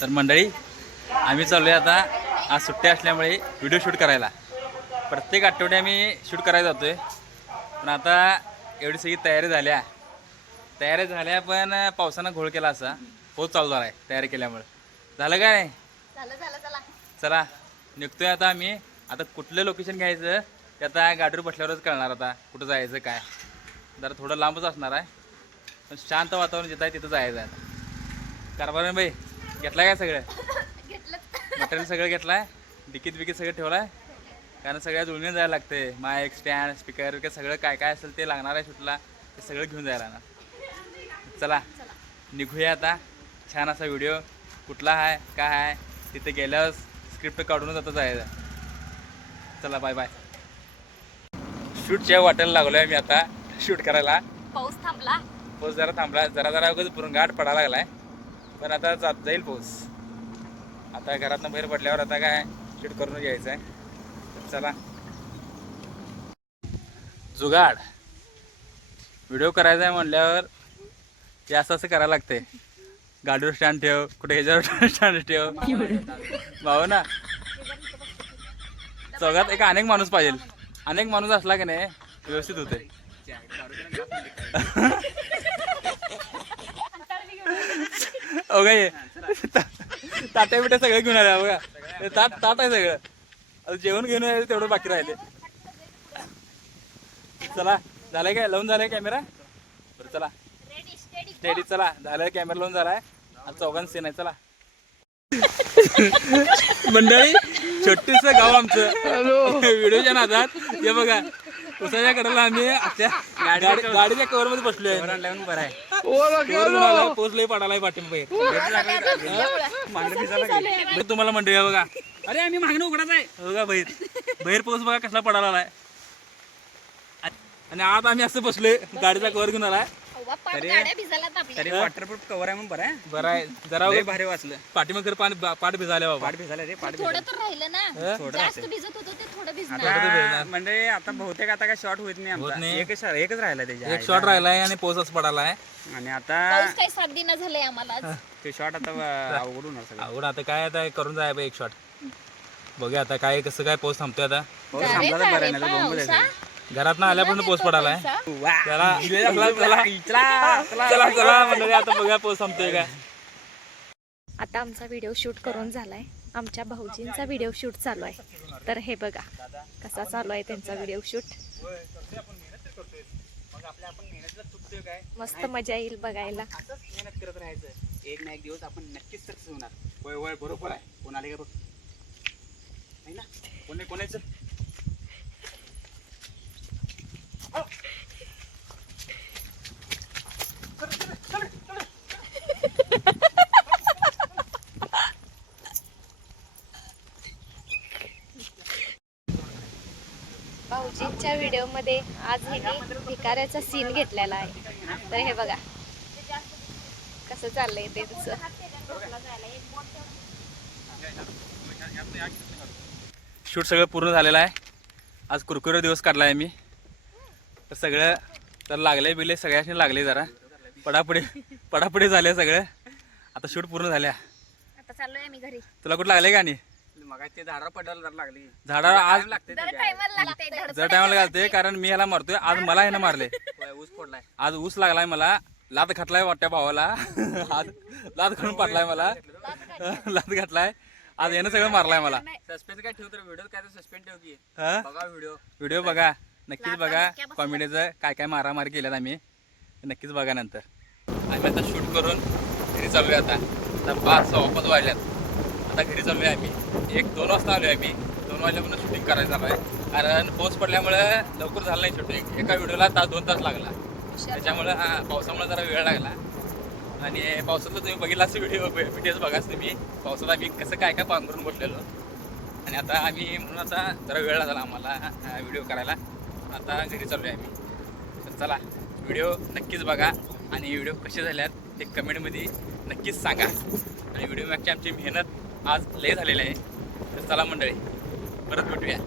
तर मंडळी आम्ही चाललोय आता आज सुट्टी असल्यामुळे व्हिडिओ शूट करायला. प्रत्येक आठवडे आम्ही शूट करायला जातोय. पण आता एवढी सगळी तयारी झाल्या पण पावसानं घोळ केला असा. पाऊस चालू झाला आहे तयारी केल्यामुळे. झालं काय? चला निघतोय आता आम्ही. आता कुठलं लोकेशन घ्यायचं ते आता गाडीवर बसल्यावरच कळणार. आता कुठं जायचं काय. जरा थोडं लांबच असणार आहे पण शांत वातावरण जिथं आहे तिथं जायचं आहे आता. कारभार बाई घेतला काय सगळं? मटेरियल सगळं घेतलाय. डिकीत बिकीत सगळं ठेवलाय कारण सगळ्या जुळून जायला लागते. माईक स्टँड स्पीकर वगैरे सगळं काय काय असेल ते लागणार आहे शूटला ते सगळं घेऊन जायला लागणार. चला निघूया आता. छान असा व्हिडिओ कुठला आहे काय आहे तिथे गेल्यावर स्क्रिप्ट काढूनच आता जायचं. चला बाय बाय. शूटच्या वाटेला लागलो आहे मी आता शूट करायला. पाऊस थांबला. पाऊस जरा थांबला. जरा उगाच गाठ पडायला लागलाय पण आता जाईल पाऊस. आता घरातनं बाहेर पडल्यावर आता काय शूट करून यायचं आहे. चला जुगाड व्हिडिओ करायचा आहे म्हणल्यावर ते असं करायला लागते. गाडीवर स्टँड ठेव, कुठे ह्याच्यावर स्टँड ठेव. भाऊ ना चौघात एक अनेक माणूस पाहिजे. अनेक माणूस असला की नाही व्यवस्थित होते. ताट्या बिट्या सगळं घेऊन आल्या बघा. ताट आहे सगळं. आता जेवण घेऊन यायचं तेवढं बाकी राहिले. चला झालंय काय? लावून झालाय कॅमेरा? बरं चला स्टेडी. चला झालंय कॅमेरा लावून झालाय. आता चौघांचं सीन आहे. चला मंडळी छोटीस गाव आमचं. व्हिडिओच्या नादात हे बघा उसाच्या कडेला आम्ही गाडीच्या कव्हर मध्ये बसलोय. बरं आहे पोचलोय पडालाय पाठीमागे. तुम्हाला मंडळी बघा. अरे आम्ही मागणं उघडाच आहे बघा. बाहेर पाऊस बघा कसला पडायला आलाय. आणि आज आम्ही असं बसलोय गाडीचा कव्हर घेऊन आलाय. तरी वॉटरप्रूफ कव्हर आहे म्हणून बरं आहे. जरा भारी वाचलं. पाठीमागे पाठ भिजाले बाबा. पाठ भिजायला रे पाठ थोडं तर राहिलं ना. जास्त भिजत होतं ते थोडं भिजणार. आता म्हणजे आता बहुतेक आता काय शॉर्ट होत नाही आमचा. एकच राहिला त्याच्या. एक शॉट राहिलाय आणि पाऊसच पडायला आहे. आणि आता पाऊस काही 7 दिन झालंय आम्हाला आज. ते शॉट आता अवघड होणार सगळं. अवघड आता काय आता करून जाय एक शॉट. बघूया आता काय कसं काय पाऊस थांबतोय आता. पाऊस थांबला तर बरं आहे, नाही तर बोंबच आहे. घरात ना आल्यापर्यंत पाऊस पडालाय. चला म्हणजे आता बघा पाऊस थांबतोय काय. आता आमचा व्हिडिओ शूट करून झालाय. आमच्या भाऊजींचा व्हिडिओ शूट चालू आहे. तर हे बघा कसा चालू आहे त्यांचा व्हिडिओ शूट. मस्त मजा येईल बघायला. मेहनत करत राहायचं. एक ना एक दिवस आपण नक्कीच सक्सेस होणार. वय बरोबर आहे. कोण आले का बघ ना. कोणाचं भाऊजींच्या व्हिडिओ मध्ये आज ह्यांनी भिकाऱ्याचा सीन घेतलेला आहे. तर हे बघा कसं चाललंय ते तसं. शूट सगळं पूर्ण झालेलं आहे. आज कुरकुरे दिवस काढला आहे मी. तर सगळं तर लागले बिले सगळ्यांनी लागले. जरा पडापडी झाले सगळं. आता शूट पूर्ण झाल्या. आता चाललोय आम्ही घरी. तुला कुठं लागले का नाही? मग ते झाडावर पडायला जर लागली. झाडावर आज जरा टायमाला लागते. जर टायमाला घालते कारण मी ह्याला मारतोय. आज मला ह्यानं मारले. ऊस फोडलाय. आज ऊस लागलाय मला. लात घातलाय वाटत्या भावाला. आज लात घालून पाडलाय मला. लात घातलाय. आज यानं सगळं मारलाय मला. सस्पेन्स काय ठेवतो व्हिडिओ काय सस्पेंड ठेव की. हा बघा व्हिडिओ बघा नक्कीच बघा. कॉमेडीचं काय काय मारामारी केल्यात आम्ही नक्कीच बघा. नंतर आम्ही आता शूट करून घरी चालूया. आता 5:15 वाजल्यात. आता घरी चाललोय आम्ही. 1-2 वाजता आलोय आम्ही. 2 वाजल्यापासून शूटिंग करायचं चालू आहे कारण पाऊस पडल्यामुळे लवकर झालं नाही शूटिंग. एका व्हिडिओला 2 तास लागला. त्याच्यामुळं पावसामुळे जरा वेळ लागला. आणि पावसातलं तुम्ही बघितला असं व्हिडिओज बघाच तुम्ही. पावसात आम्ही कसं काय काय पांघरून बसलेलो. आणि आता आम्ही म्हणून आता जरा वेळ लागला आम्हाला व्हिडिओ करायला. आता घरी चाललो आहे आम्ही. तर चला व्हिडिओ नक्कीच बघा आणि व्हिडिओ कसे झाल्यात ते कमेंटमध्ये नक्कीच सांगा. आणि व्हिडिओ मागची आमची मेहनत आज लय झालेली आहे. तर चला मंडळी परत भेटूया.